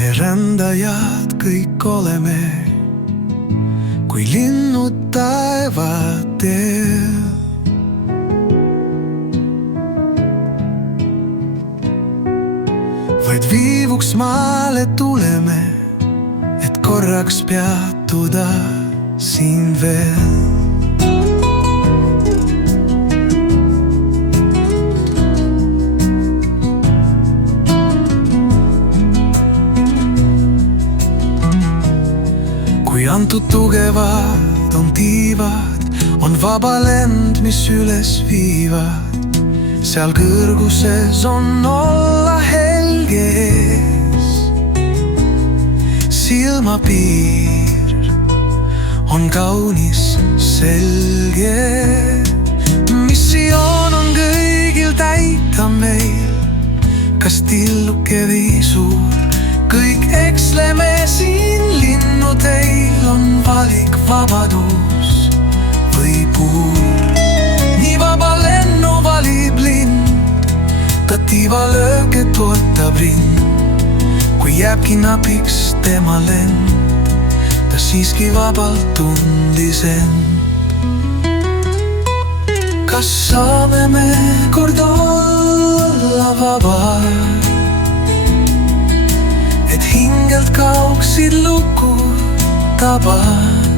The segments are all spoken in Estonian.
me rändajad kõik oleme, kui linnud taeva teel. Vaid viivuks maale tuleme, et korraks peatuda siin veel. Kui antud tugevad on tiivad, on vaba lend, mis üles viivad. Seal kõrguses on olla helge ees. Silmapiir on kaunis selge. Missioon on kõigil täita meil, kas tilluke või suur. Kõik eksleme siin linnuteil, on valik vabadus või puur. Nii vaba lennu valib lind, ta tiiva lööke toetab rind. Kui jääbki napiks tema lend, ta siiski vabalt tundis end. Kas saame me kord olla vabad, et hingelt kaoksid lukud tabad,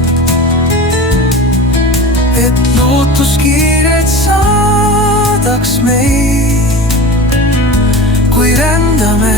et lootuskiired saadaks meid, kui rändame